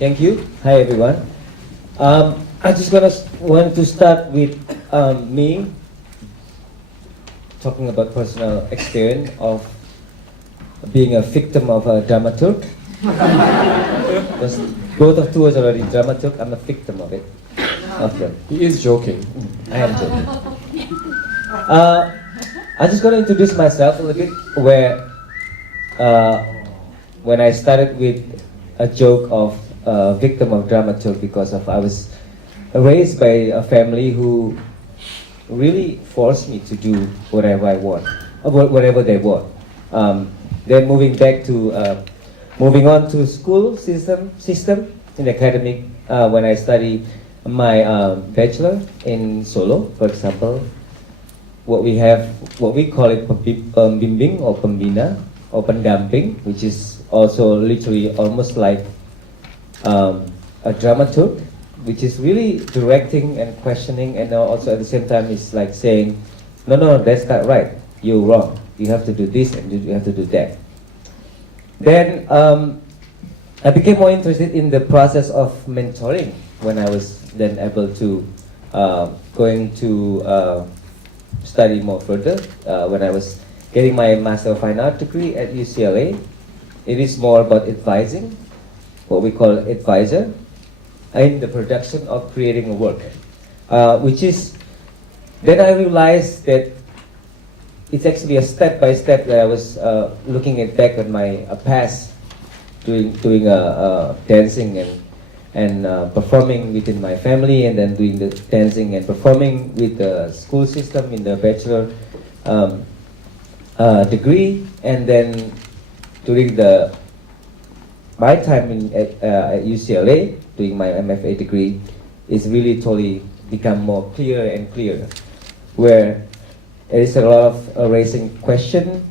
Thank you. Hi, everyone. I just want to start with me talking about personal experience of being a victim of a dramaturg. Because both of two is already dramaturg. I'm a victim of it. Okay. He is joking. I am joking. I'm just going to introduce myself a little bit. When I started with a joke of victim of dramaturg because I was raised by a family who really forced me to do whatever I want, whatever they want. Then moving on to school system in academic. When I study my bachelor in Solo, for example, what we call it pembimbing or pembina or pendamping, which is also literally almost like a dramaturg, which is really directing and questioning, and also at the same time is like saying, no, that's not right, you're wrong, you have to do this and you have to do that. Then I became more interested in the process of mentoring when I was then able to going to study more further. When I was getting my Master of Fine Art degree at UCLA, it is more about advising, what we call advisor, in the production of creating a work, which is, then I realized that it's actually a step-by-step that I was looking at back at my past, doing dancing and performing within my family, and then doing the dancing and performing with the school system in the bachelor degree, and then during my time at UCLA, doing my MFA degree, is really totally become more clearer and clearer, where there is a lot of raising question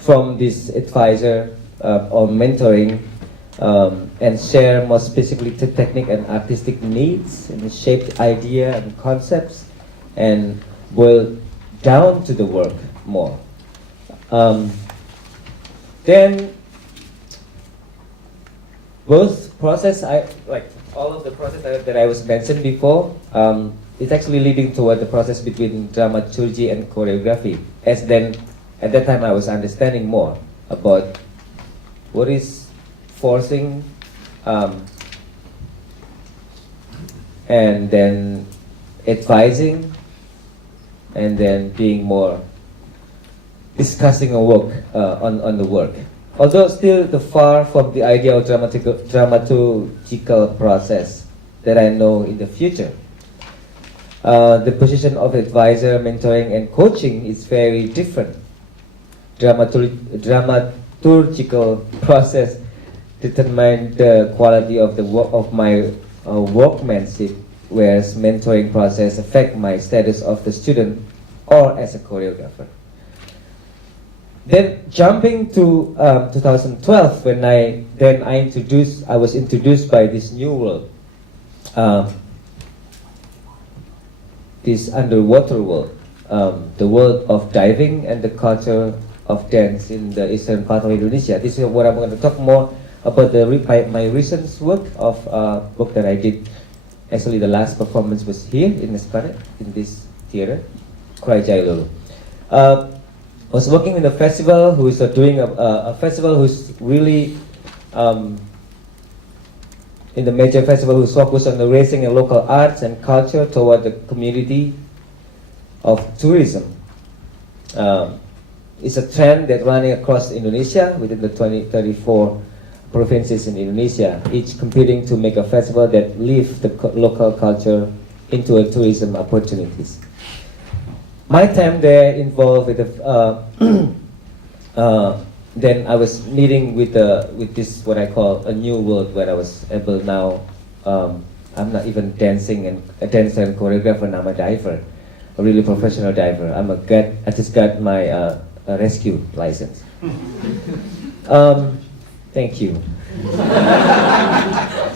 from this advisor or mentoring, and share more specifically the technique and artistic needs and shape idea and concepts and boil down to the work more. Then both process, all of the process that I was mentioned before, it's actually leading toward the process between dramaturgy and choreography. As then, at that time I was understanding more about what is forcing, and then advising, and then being more discussing a work on the work. Although still far from the idea of dramaturgical process that I know in the future. The position of advisor, mentoring, and coaching is very different. Dramaturgical process determine the quality of the work of my workmanship, whereas mentoring process affect my status of the student or as a choreographer. Then jumping to 2012, when I was introduced by this new world, this underwater world, the world of diving and the culture of dance in the eastern part of Indonesia. This is what I'm going to talk more about my recent work of book that I did. Actually, the last performance was here in Esplanade, in this theater, Cry Jailolo. I was working in a festival who is doing a festival who's really in the major festival who's focused on the raising of local arts and culture toward the community of tourism. It's a trend that running across Indonesia within the 34 provinces in Indonesia, each competing to make a festival that lifts the local culture into a tourism opportunities. My time there involved with then I was meeting with this what I call a new world, where I was able now. I'm not even dancing and a dancer and choreographer. Now I'm a diver, a really professional diver. I just got my rescue license. Thank you.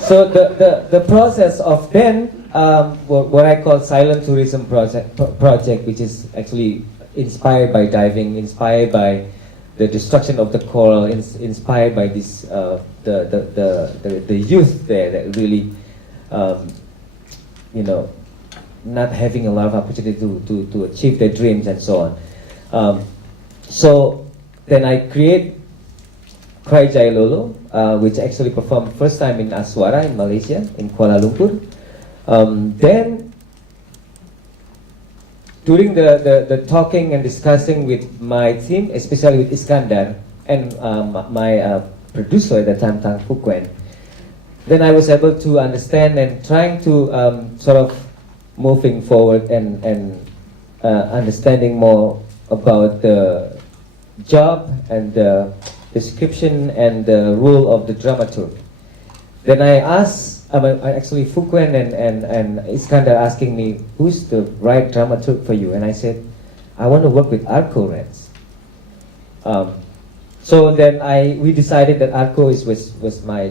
So the process of then what I call silent tourism project, which is actually inspired by diving, inspired by the destruction of the coral inspired by this the youth there that really not having a lot of opportunity to achieve their dreams and so on. So then I create Cry Jai Lolo, which actually performed first time in Aswara in Malaysia, in Kuala Lumpur. Then during the talking and discussing with my team, especially with Iskandar and my producer at the time, Tang Fukuen, then I was able to understand and trying to sort of moving forward and understanding more about the job and the description and the role of the dramaturg. Then I asked, actually Fukuen and Iskandar asking me, who's the right dramaturg for you? And I said, I want to work with Arko Reds. So then we decided that Arko was my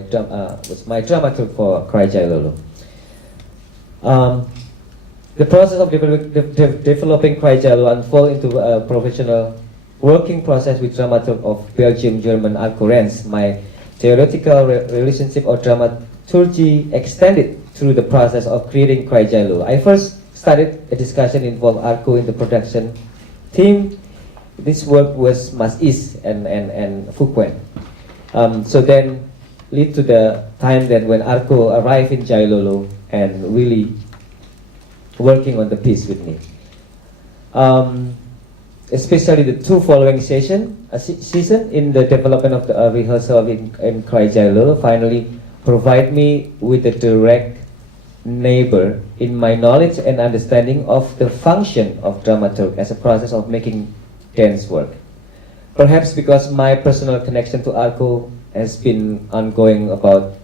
dramaturg for Cry Jai Lolo. The process of developing Cry Jai Lolo unfolded into a professional working process with dramaturg of Belgium, German Arko Rens. My theoretical relationship or dramaturgy extended through the process of creating Cry Jai Lolo. I first started a discussion involved Arko in the production team. This work was Mas Is and Fukuen. So then lead to the time that when Arko arrived in Jai Lolo and really working on the piece with me. Especially the two following season in the development of the rehearsal in Cry Jai Lolo finally provide me with a direct neighbor in my knowledge and understanding of the function of dramaturg as a process of making dance work. Perhaps because my personal connection to Arko has been ongoing about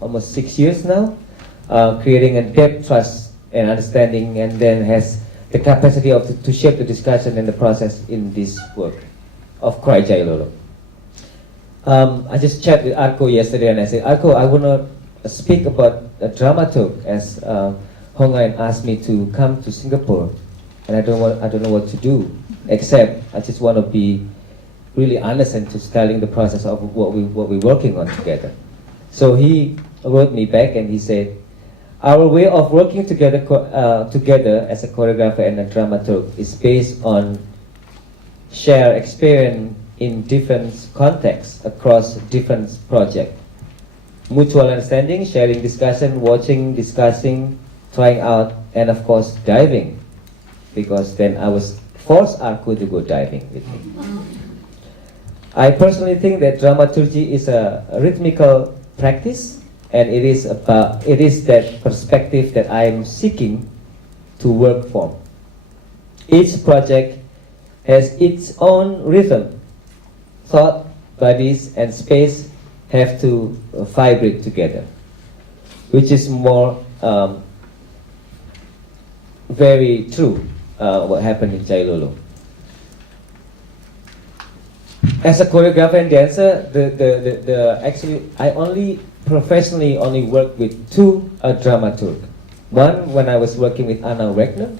almost 6 years now, creating a depth, trust, and understanding, and then has the capacity to shape the discussion and the process in this work of Cry Jai Lolo. I just chatted with Arko yesterday and I said, Arko, I want to speak about a dramaturg as Ngean asked me to come to Singapore, and I don't know what to do, except I just want to be really honest and just telling the process of what we're working on together. So he wrote me back and he said, our way of working together as a choreographer and a dramaturg is based on shared experience in different contexts across different projects. Mutual understanding, sharing discussion, watching, discussing, trying out, and of course diving. Because then I was forced Arko to go diving with me. I personally think that dramaturgy is a rhythmical practice, and it is that perspective that I am seeking to work from. Each project has its own rhythm. Thought, bodies, and space have to vibrate together, which is more very true what happened in Jai Lolo. As a choreographer and dancer, actually I professionally only work with two dramaturg. One when I was working with Anna Wegner.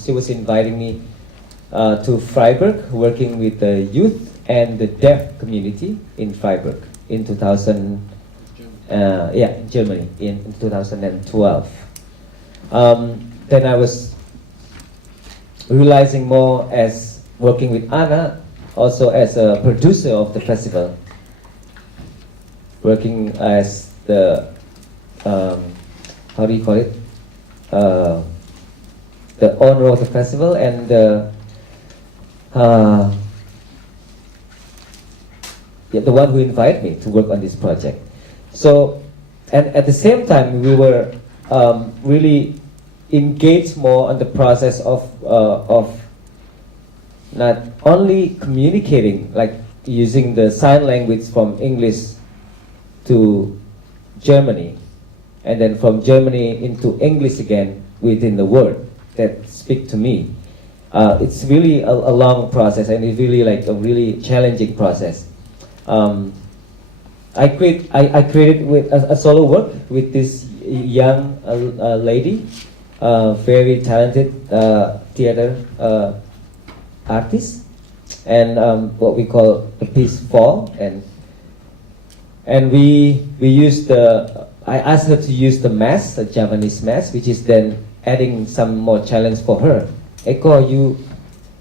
She was inviting me to Freiburg, working with the youth and the deaf community in Freiburg in Germany in 2012. Then I was realizing more as working with Anna, also as a producer of the festival, working as the how do you call it? The owner of the festival and the one who invited me to work on this project. So, and at the same time, we were really engaged more on the process of not only communicating, like using the sign language from English to Germany, and then from Germany into English again within the word that speak to me. It's really a long process, and it's really like a really challenging process. I created with a solo work with this young lady, very talented theater artist, and what we call the piece Fall, and we used I asked her to use the mass, the Japanese mass, which is then adding some more challenge for her. Eko, you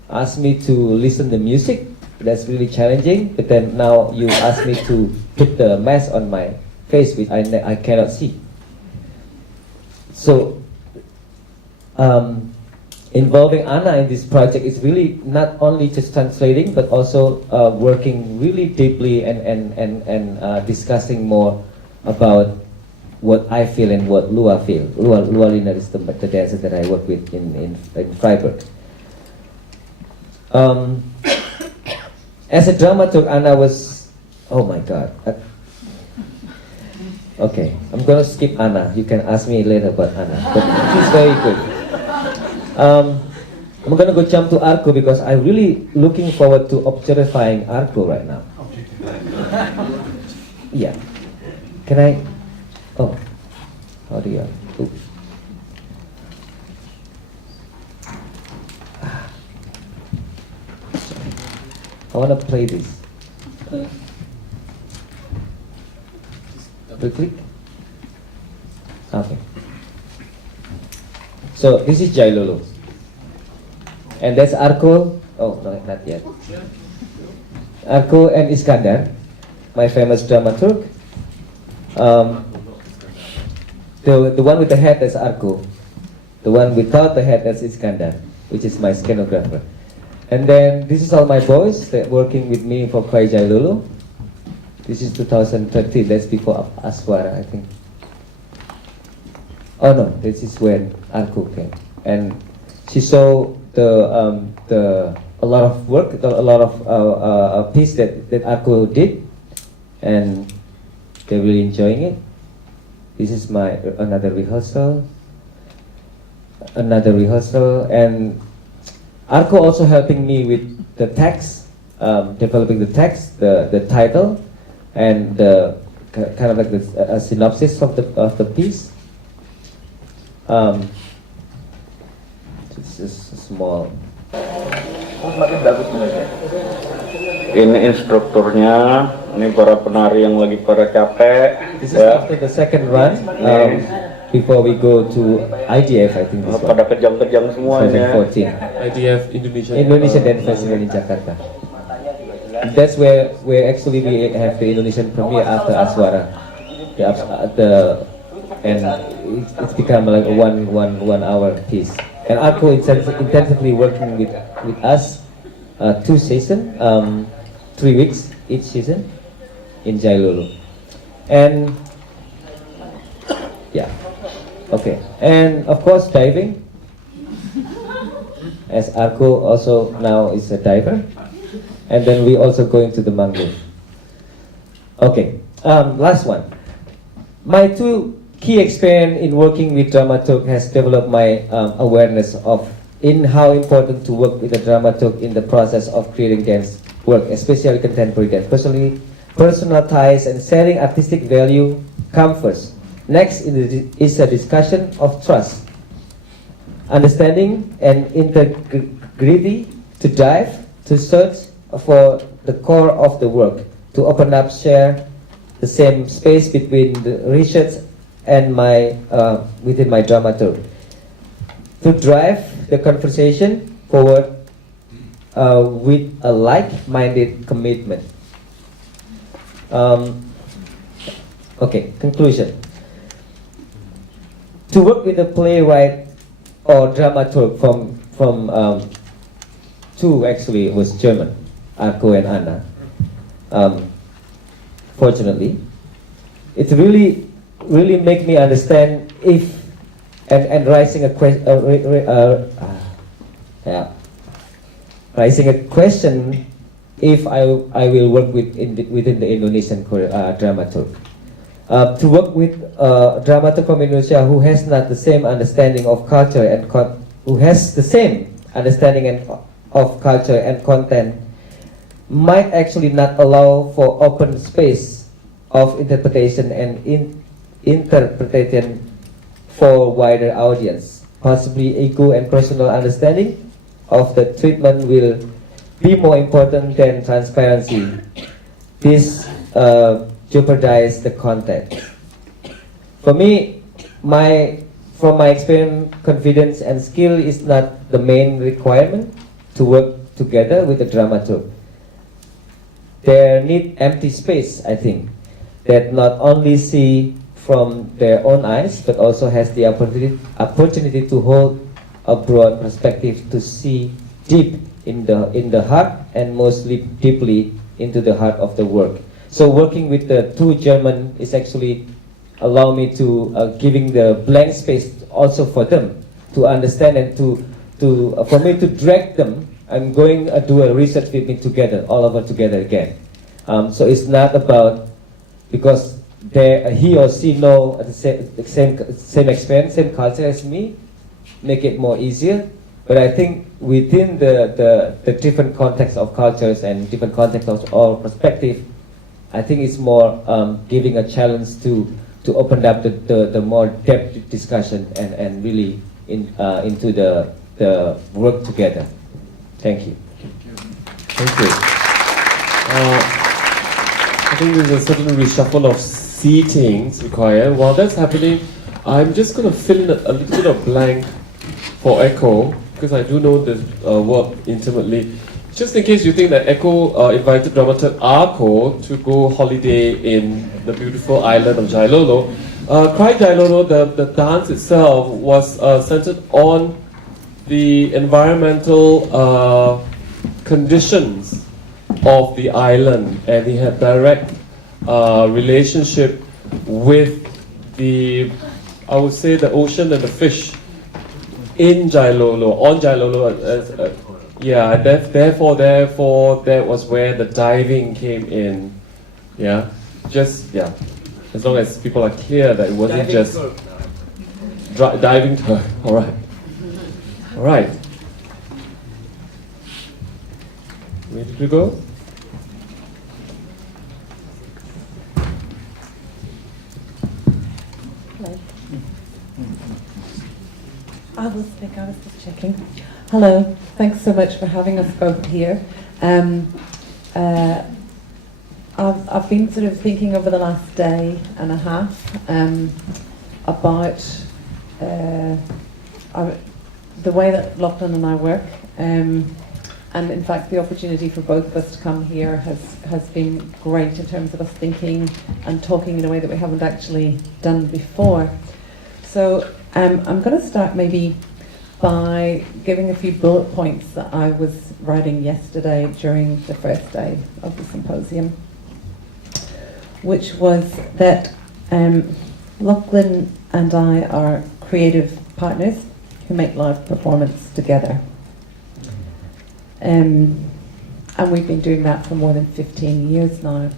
asked me to listen to music. That's really challenging. But then now you ask me to put the mask on my face, which I cannot see. So involving Anna in this project is really not only just translating, but also working really deeply and discussing more about what I feel and what Lua feel. Lua Lina is the dancer that I work with in Freiburg. As a dramaturg, Anna was, oh my God. Okay, I'm gonna skip Anna. You can ask me later about Anna, but she's very good. I'm gonna go jump to Arko because I'm really looking forward to objectifying Arko right now. Yeah. Can I? Oh, how do you? Oops. I want to play this. Double click. Okay. So this is Jailolo. And that's Arko. Oh, no, not yet. Arko and Iskandar, my famous dramaturg. The one with the head, that's Arko. The one without the head, that's Iskandar, which is my scenographer. And then this is all my boys that working with me for Kwai Jailolo. This is 2013. That's before Aswara, I think. Oh no, this is when Arko came, and she saw a lot of work, a lot of piece that Arko did, and they're really enjoying it. This is my another rehearsal, and Arko also helping me with the text, developing the text, the title, and the kind of like a synopsis of the piece. It's just a small. Ini instrukturnya, ini para penari yang lagi pada capek. This is after the second run. Before we go to IDF, I think this one. Pada kejang-kejang semuanya. 2014. IDF Indonesia Dance Festival in Jakarta. That's where actually we have the Indonesian premiere after Aswara. And it's become like a one hour piece. And Arko intensively working with us 2 seasons, 3 weeks each season in Jailolo. And yeah, okay. And of course diving, as Arko also now is a diver. And then we also going to the mangrove. Okay, last one. My 2 key experience in working with dramaturg has developed my awareness of how important to work with a dramaturg in the process of creating dance work, especially contemporary dance. Personal ties and sharing artistic value come first. Next is a discussion of trust, understanding, and integrity to dive, to search for the core of the work, to open up, share the same space between the research and my within my dramaturg, to drive the conversation forward with a like-minded commitment. Okay, conclusion. To work with a playwright or dramaturg from 2 actually was German, Arko and Anna. Fortunately, it really make me understand if and raising a question. Raising a question if I will work within the Indonesian dramaturg. To work with a dramaturg from Indonesia who has not the same understanding of culture and who has the same understanding of culture and content might actually not allow for open space of interpretation and interpretation for wider audience. Possibly ego and personal understanding of the treatment will be more important than transparency. This jeopardize the context. For me, from my experience, confidence and skill is not the main requirement to work together with a dramaturg. There need empty space, I think, that not only see from their own eyes, but also has the opportunity to hold a broad perspective, to see deep in the heart, and mostly deeply into the heart of the work. So working with the two German is actually allow me to giving the blank space also for them to understand, and for me to drag them. I'm going to do a research with me together, all of us together again. So it's not about, because he or she know the same experience, same culture as me, make it more easier. But I think within the different context of cultures and different context of all perspective, I think it's more giving a challenge to open up the more depth discussion and really into the work together. Thank you. Thank you. I think there's a certain reshuffle of seatings required. While that's happening, I'm just going to fill in a little bit of blank for Eko, because I do know this work intimately. Just in case you think that Eko invited Dramaturg Arco to go holiday in the beautiful island of Jailolo. Cry Jailolo, the dance itself was centered on the environmental conditions of the island, and he had direct relationship with the, I would say, the ocean and the fish in Jailolo, on Jailolo. Yeah, therefore, that was where the diving came in. Yeah, as long as people are clear that it wasn't just diving to. All right. Ready to go? Hello. I was just checking. Hello, thanks so much for having us both here. I've been sort of thinking over the last day and a half about the way that Lachlan and I work, and in fact the opportunity for both of us to come here has been great in terms of us thinking and talking in a way that we haven't actually done before. So I'm going to start maybe by giving a few bullet points that I was writing yesterday during the first day of the symposium, which was that Lachlan and I are creative partners who make live performance together. And we've been doing that for more than 15 years now.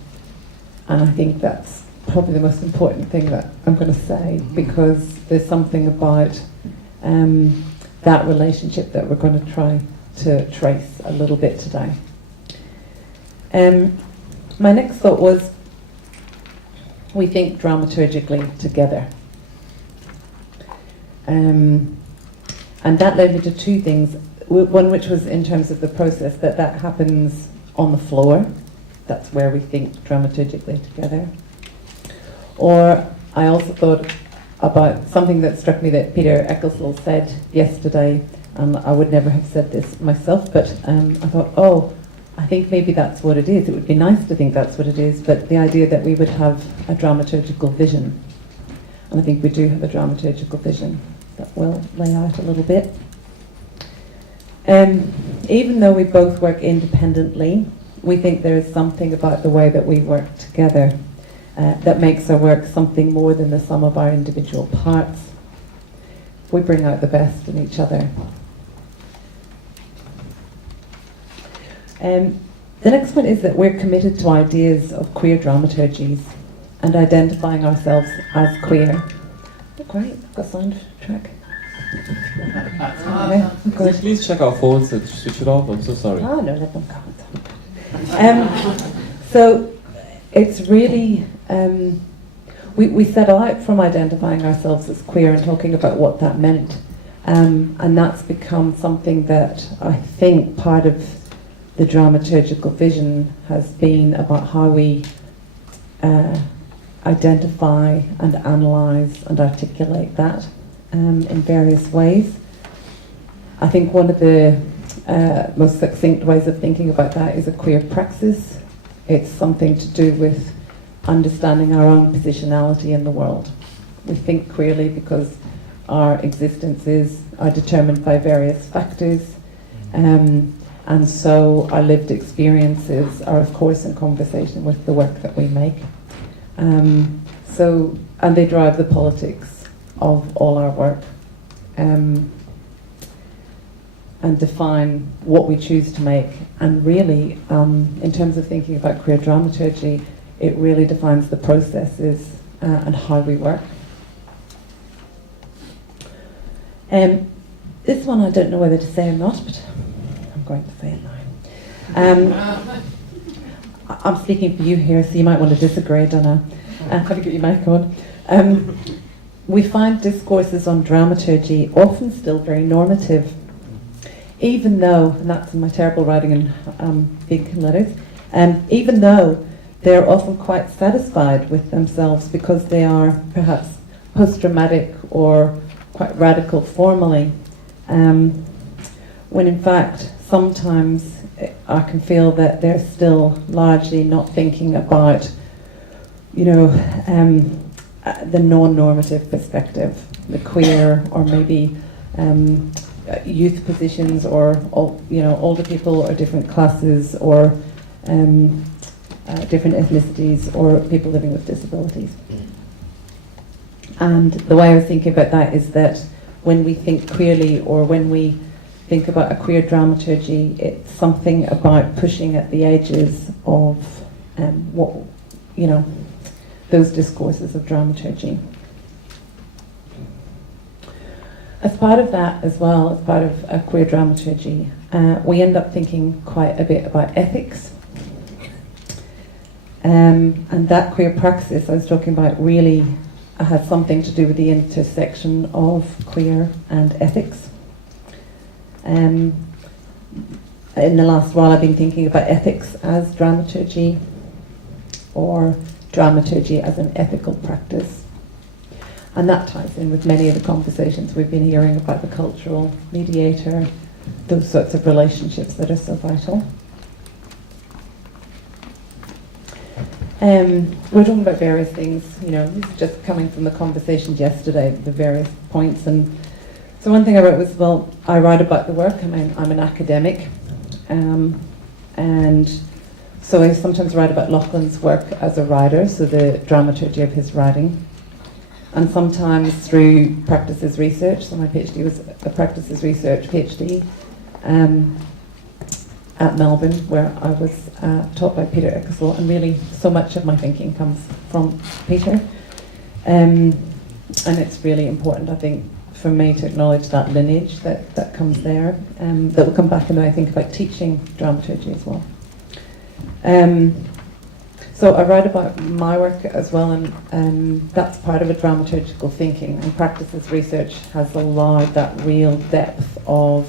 And I think that's probably the most important thing that I'm going to say, because there's something about that relationship that we're going to try to trace a little bit today. My next thought was, we think dramaturgically together. And that led me to two things. One which was in terms of the process, that happens on the floor. That's where we think dramaturgically together. Or I also thought about something that struck me that Peter Ecclesall said yesterday, and I would never have said this myself, but I thought, I think maybe that's what it is. It would be nice to think that's what it is, but the idea that we would have a dramaturgical vision. And I think we do have a dramaturgical vision that we'll lay out a little bit. Even though we both work independently, we think there is something about the way that we work together that makes our work something more than the sum of our individual parts. We bring out the best in each other. The next one is that we're committed to ideas of queer dramaturgies and identifying ourselves as queer. Oh, great, I've got a soundtrack. Please check our phones and switch it off. I'm so sorry. Oh, no, let them go. So it's really, we set out from identifying ourselves as queer and talking about what that meant. And that's become something that I think part of the dramaturgical vision has been about how we identify and analyse and articulate that in various ways. I think one of the most succinct ways of thinking about that is a queer praxis. It's something to do with understanding our own positionality in the world. We think queerly because our existences are determined by various factors, and so our lived experiences are of course in conversation with the work that we make. And they drive the politics of all our work, and define what we choose to make. And really, in terms of thinking about queer dramaturgy, it really defines the processes and how we work. This one I don't know whether to say or not, but I'm going to say it now. I'm speaking for you here, so you might want to disagree, don't know. Have you got your mic on? We find discourses on dramaturgy often still very normative, even though, and that's in my terrible writing in big letters, even though they're often quite satisfied with themselves because they are perhaps post-dramatic or quite radical formally, when in fact sometimes I can feel that they're still largely not thinking about, the non-normative perspective, the queer or maybe youth positions, or older people or different classes, or different ethnicities, or people living with disabilities. And the way I was thinking about that is that when we think queerly, or when we think about a queer dramaturgy, it's something about pushing at the edges of those discourses of dramaturgy. As part of that as well, as part of a queer dramaturgy, we end up thinking quite a bit about ethics. And that queer praxis I was talking about really has something to do with the intersection of queer and ethics. In the last while I've been thinking about ethics as dramaturgy, or dramaturgy as an ethical practice. And that ties in with many of the conversations we've been hearing about the cultural mediator, those sorts of relationships that are so vital. We're talking about various things, this is just coming from the conversations yesterday, the various points. And so one thing I wrote was, well, I write about the work, I'm an academic, and so I sometimes write about Lachlan's work as a writer, so the dramaturgy of his writing. And sometimes through practices research, so my PhD was a practices research PhD at Melbourne, where I was taught by Peter Eko, and really so much of my thinking comes from Peter. And it's really important, I think, for me to acknowledge that lineage that comes there, that will come back in when I think about teaching dramaturgy as well. So I write about my work as well, and that's part of a dramaturgical thinking, and practices research has allowed that real depth of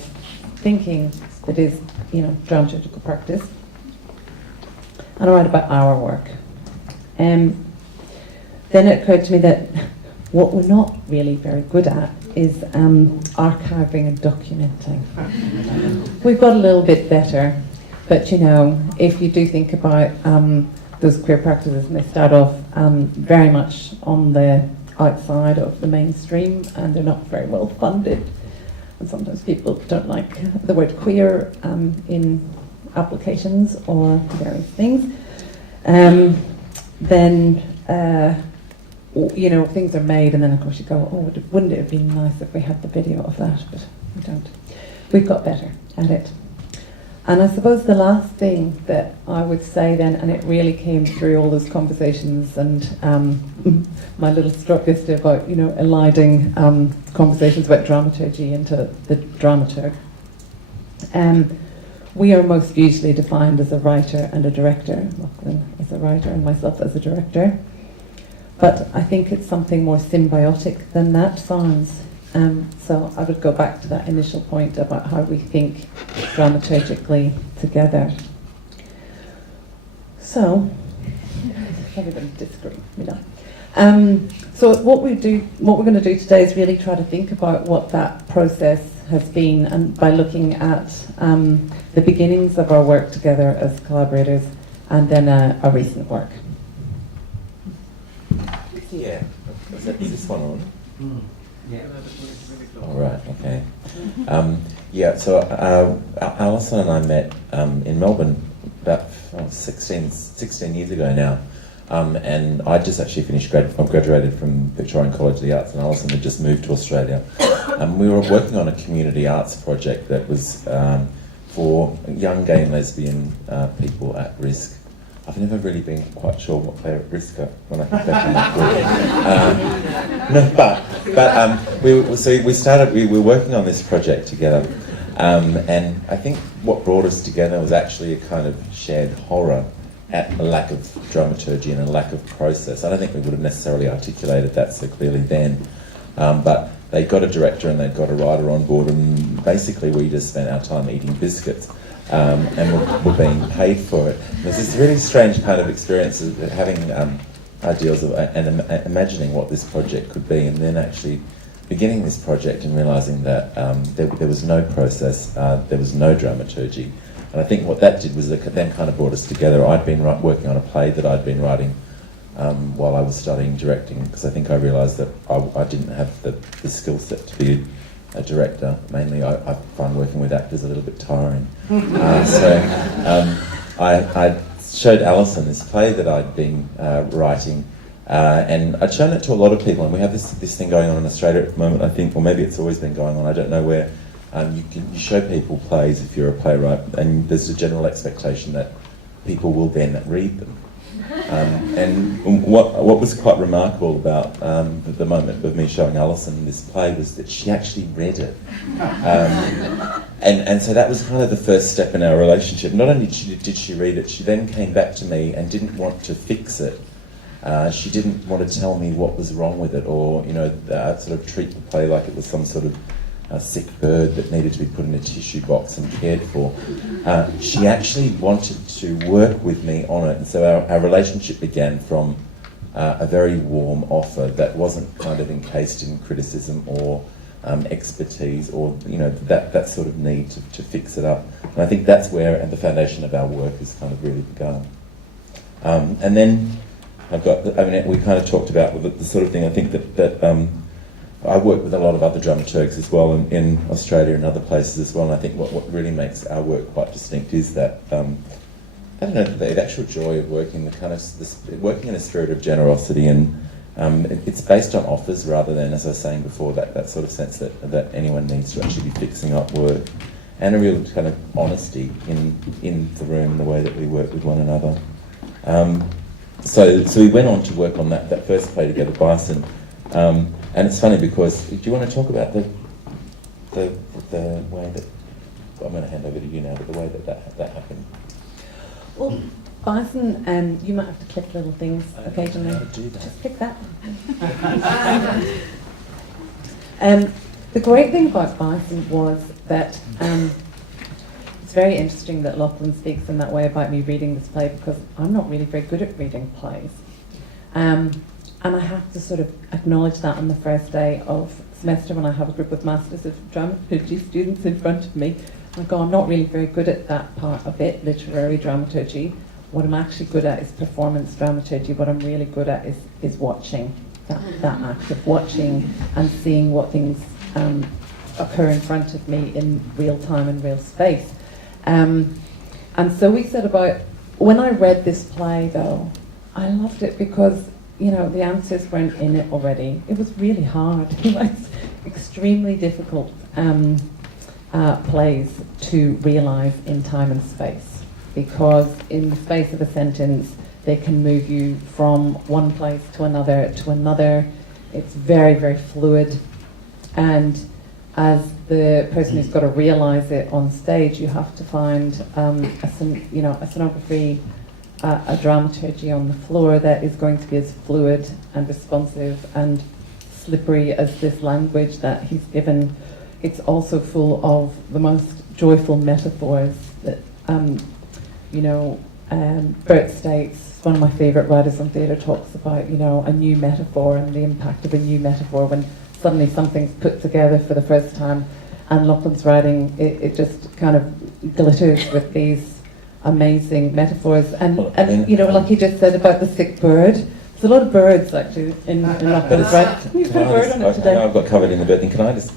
thinking that is, dramaturgical practice. And I write about our work. Then it occurred to me that what we're not really very good at is archiving and documenting. We've got a little bit better, but if you do think about those queer practices, and they start off very much on the outside of the mainstream, and they're not very well funded. And sometimes people don't like the word queer in applications or various things. Then things are made, and then of course you go, oh, wouldn't it have been nice if we had the video of that? But we don't. We've got better at it. And I suppose the last thing that I would say then, and it really came through all those conversations and my little stroke yesterday about, eliding conversations about dramaturgy into the Dramaturg. We are most usually defined as a writer and a director. Lachlan is a writer and myself as a director. But I think it's something more symbiotic than that sounds. So I would go back to that initial point about how we think dramaturgically together. So, everybody disagree, you know. So what we're going to do today is really try to think about what that process has been, and by looking at the beginnings of our work together as collaborators, and then a recent work. Yeah, is this one on? Yeah. All right, okay. Yeah, so Alyson and I met in Melbourne about 16 years ago now. And I just actually finished, I graduated from Victorian College of the Arts, and Alyson had just moved to Australia. We were working on a community arts project that was for young gay and lesbian people at risk. I've never really been quite sure what they're at risk of when I get back in that group. We were working on this project together, and I think what brought us together was actually a kind of shared horror at a lack of dramaturgy and a lack of process. I don't think we would have necessarily articulated that so clearly then, but they got a director and they'd got a writer on board, and basically we just spent our time eating biscuits, and we're being paid for it. There's this really strange kind of experience of having ideals of, and imagining what this project could be, and then actually beginning this project and realising that there was no process, there was no dramaturgy. And I think what that did was that then kind of brought us together. I'd been working on a play that I'd been writing while I was studying directing, because I think I realised that I didn't have the skill set to be a director. Mainly I find working with actors a little bit tiring. I showed Alyson this play that I'd been writing, and I'd shown it to a lot of people, and we have this thing going on in Australia at the moment, I think, or maybe it's always been going on, I don't know, where you show people plays if you're a playwright, and there's a general expectation that people will then read them. And what was quite remarkable about the moment of me showing Alyson this play was that she actually read it. And so that was kind of the first step in our relationship. Not only did she read it, she then came back to me and didn't want to fix it. She didn't want to tell me what was wrong with it, or sort of treat the play like it was some sort of a sick bird that needed to be put in a tissue box and cared for. She actually wanted to work with me on it, and so our relationship began from a very warm offer that wasn't kind of encased in criticism or expertise, or that sort of need to fix it up. And I think that's where the foundation of our work has kind of really begun. And then we kind of talked about the sort of thing. I think that I work with a lot of other dramaturgs as well in Australia and other places as well, and I think what really makes our work quite distinct is that the actual joy of working, working in a spirit of generosity, and it's based on offers rather than, as I was saying before, that sort of sense that anyone needs to actually be fixing up work, and a real kind of honesty in the room, the way that we work with one another. So we went on to work on that first play together, Bison. And it's funny because, do you want to talk about the way that, I'm going to hand over to you now, but the way that happened? Well, Bison, you might have to click little things occasionally. How to do that? Just click that. The great thing about Bison was that it's very interesting that Lachlan speaks in that way about me reading this play, because I'm not really very good at reading plays. And I have to sort of acknowledge that on the first day of semester when I have a group of Masters of Dramaturgy students in front of me. I go, I'm not really very good at that part of it, literary dramaturgy. What I'm actually good at is performance dramaturgy. What I'm really good at is watching, that act of watching and seeing what things occur in front of me in real time and real space. And so we said about, when I read this play though, I loved it because the answers weren't in it already. It was really hard. It was extremely difficult plays to realise in time and space, because in the space of a sentence they can move you from one place to another. It's very, very fluid, and as the person who's got to realise it on stage, you have to find a scenography, a dramaturgy on the floor that is going to be as fluid and responsive and slippery as this language that he's given, it's also full of the most joyful metaphors that, Bert States, one of my favourite writers on theatre, talks about, a new metaphor and the impact of a new metaphor when suddenly something's put together for the first time. And Lachlan's writing, it just kind of glitters with these amazing metaphors. And like he just said about the sick bird, there's a lot of birds actually in Lachlan's writing. You put a bird on it today. I know I've got covered in the bird thing.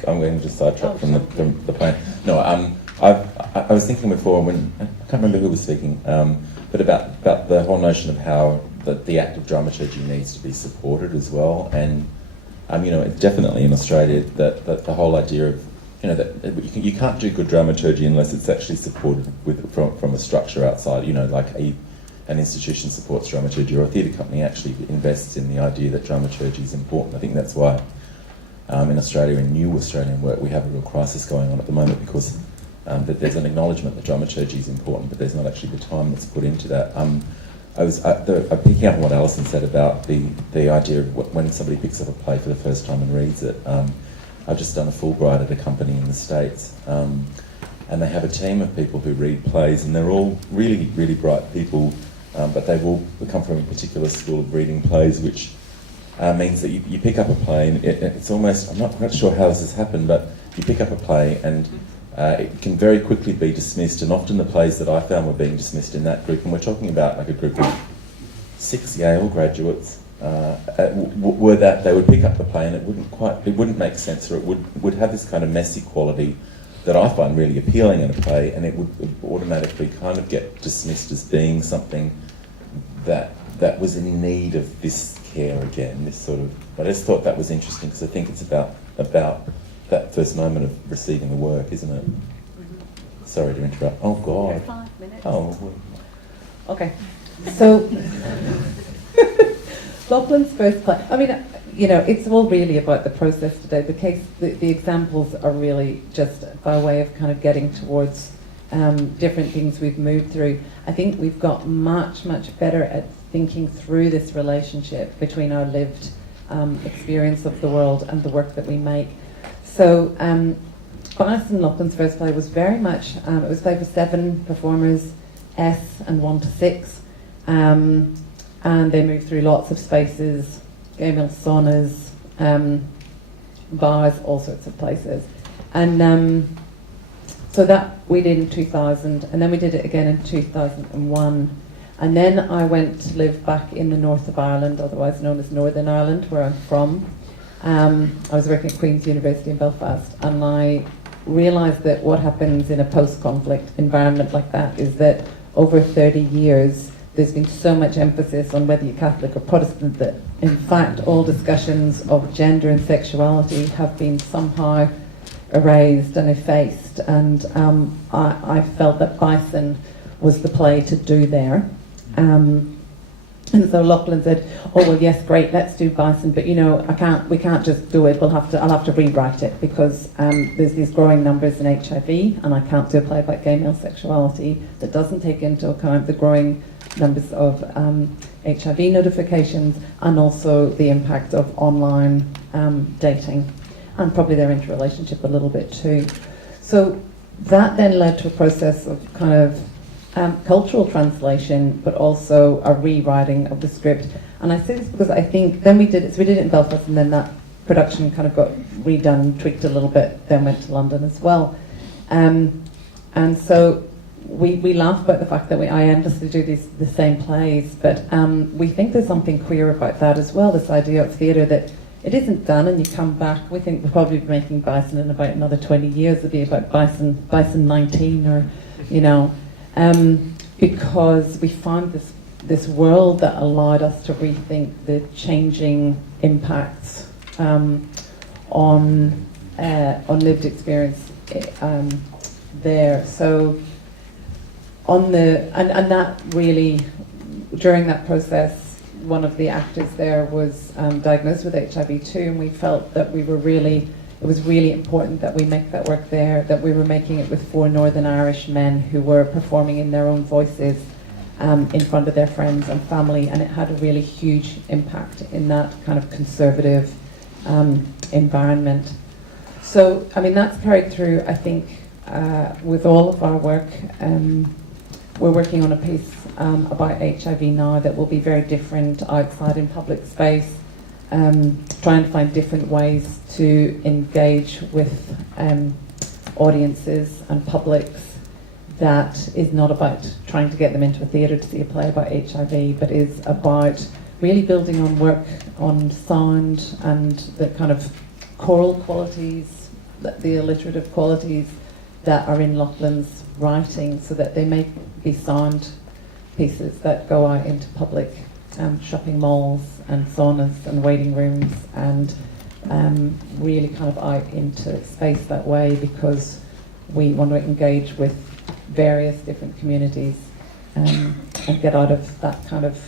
I'm going to just sidetrack from the plane. No, I was thinking before when, I can't remember who was speaking, but about the whole notion of how the act of dramaturgy needs to be supported as well. And, definitely in Australia, that the whole idea of, that you can't do good dramaturgy unless it's actually supported from a structure outside, like an institution supports dramaturgy, or a theatre company actually invests in the idea that dramaturgy is important. I think that's why in Australia, in new Australian work, we have a real crisis going on at the moment, because that there's an acknowledgement that dramaturgy is important, but there's not actually the time that's put into that. I was picking up on what Alyson said about the idea of when somebody picks up a play for the first time and reads it. I've just done a Fulbright at a company in the States, and they have a team of people who read plays, and they're all really, really bright people, but they've all come from a particular school of reading plays, which means that you pick up a play, and it's almost, I'm not quite sure how this has happened, but you pick up a play and it can very quickly be dismissed, and often the plays that I found were being dismissed in that group, and we're talking about like a group of 6 Yale graduates, were that they would pick up the play and it wouldn't make sense, or it would have this kind of messy quality that I find really appealing in a play, and it would automatically kind of get dismissed as being something that was in need of this care again, this sort of. But I just thought that was interesting, because I think it's about that first moment of receiving the work, isn't it? Mm-hmm. Sorry to interrupt. Oh God. 5 minutes. Oh. Okay. So. Lachlan's first play, it's all really about the process today. The examples are really just by way of kind of getting towards different things we've moved through. I think we've got much, much better at thinking through this relationship between our lived experience of the world and the work that we make. So, Alyson, Lachlan's first play was very much, it was played for 7 performers, S and 1 to 6. And they moved through lots of spaces, gay male saunas, bars, all sorts of places. And so that we did in 2000, and then we did it again in 2001. And then I went to live back in the north of Ireland, otherwise known as Northern Ireland, where I'm from. I was working at Queen's University in Belfast, and I realised that what happens in a post-conflict environment like that is that over 30 years, there's been so much emphasis on whether you're Catholic or Protestant that, in fact, all discussions of gender and sexuality have been somehow erased and effaced. And I felt that Bison was the play to do there. And so Lachlan said, "Oh well, yes, great, let's do Bison, but we can't just do it. I'll have to rewrite it, because there's these growing numbers in HIV, and I can't do a play about gay male sexuality that doesn't take into account the growing numbers of HIV notifications, and also the impact of online dating, and probably their interrelationship a little bit too." So that then led to a process of kind of cultural translation, but also a rewriting of the script. And I say this because I think then we did it in Belfast, and then that production kind of got redone, tweaked a little bit, then went to London as well. And so we laugh about the fact that I endlessly do the same plays, but we think there's something queer about that as well, this idea of theatre that it isn't done and you come back. We think we'll probably be making Bison in about another 20 years. It'll be about Bison 19 or, because we found this world that allowed us to rethink the changing impacts on lived experience there. So and that really, during that process, one of the actors there was diagnosed with HIV too, and we felt that it was really important that we make that work there, that we were making it with 4 Northern Irish men who were performing in their own voices in front of their friends and family, and it had a really huge impact in that kind of conservative environment. So, I mean, that's carried through, I think, with all of our work. We're working on a piece about HIV now that will be very different outside in public space, trying to find different ways to engage with audiences and publics that is not about trying to get them into a theatre to see a play about HIV, but is about really building on work on sound and the kind of choral qualities, the alliterative qualities that are in Lachlan's writing, so that they may be sound pieces that go out into public shopping malls and saunas and waiting rooms, and really kind of out into space that way, because we want to engage with various different communities and get out of that kind of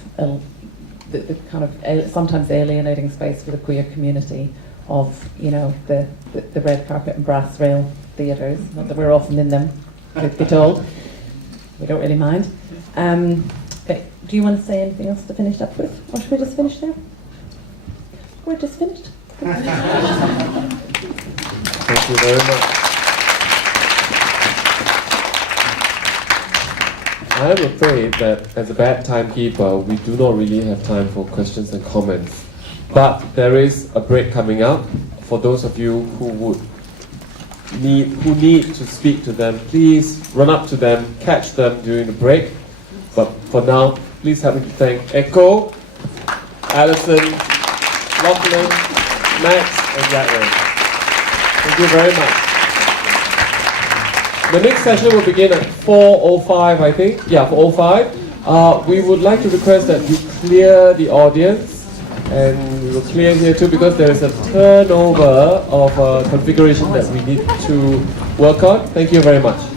the kind of sometimes alienating space for the queer community of, you know, the red carpet and brass rail theatres. Not that we're often in them, truth be told. We don't really mind. Okay, do you want to say anything else to finish up with, or should we just finish there? We're just finished. Thank you very much. I am afraid that as a bad timekeeper, we do not really have time for questions and comments. But there is a break coming up. For those of you who need to speak to them, please run up to them, catch them during the break. But for now, please help me to thank Eko, Alyson, Lachlan, Max, and Lachlan. Thank you very much. The next session will begin at 4:05, I think. Yeah, 4:05. We would like to request that you clear the audience, and we will clear here too, because there is a turnover of configuration that we need to work on. Thank you very much.